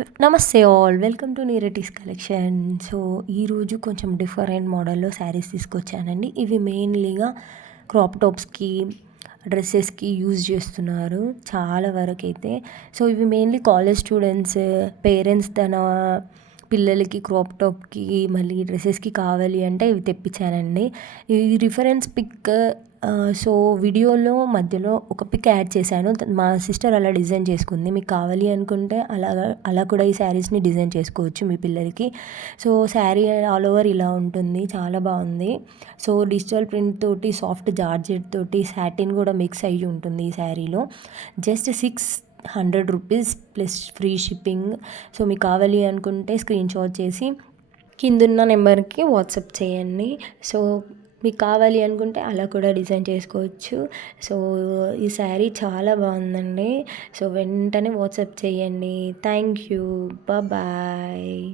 నమస్తే all welcome to నీరటీస్ collection. So ఈరోజు కొంచెం డిఫరెంట్ మోడల్లో శారీస్ తీసుకొచ్చానండి. ఇవి మెయిన్లీగా క్రాప్ టాప్స్కి, డ్రెస్సెస్కి యూజ్ చేస్తున్నారు చాలా వరకు అయితే. సో ఇవి మెయిన్లీ కాలేజ్ స్టూడెంట్స్ పేరెంట్స్ తన పిల్లలకి క్రాప్ టాప్కి మళ్ళీ డ్రెస్సెస్కి కావాలి అంటే ఇవి తెప్పించానండి. ఈ రిఫరెన్స్ పిక్ సో వీడియోలో మధ్యలో ఒక పిక్ యాడ్ చేశాను. మా సిస్టర్ అలా డిజైన్ చేసుకుంది. మీకు కావాలి అనుకుంటే అలా కూడా ఈ శారీస్ని డిజైన్ చేసుకోవచ్చు మీ పిల్లలకి. సో శారీ ఆల్ ఓవర్ ఇలా ఉంటుంది, చాలా బాగుంది. సో డిజిటల్ ప్రింట్ తోటి సాఫ్ట్ జార్జెట్ తోటి సాటిన్ కూడా మిక్స్ అయ్యి ఉంటుంది ఈ శారీలో. Just 600 rupees plus free shipping. So మీకు కావాలి అనుకుంటే స్క్రీన్ షాట్ చేసి కిందున్న నెంబర్కి వాట్సాప్ చేయండి. సో మీకు కావాలి అనుకుంటే అలా కూడా డిజైన్ చేసుకోవచ్చు. సో ఈ శారీ చాలా బాగుందండి. సో వెంటనే వాట్సాప్ చేయండి. Thank you. బాయ్.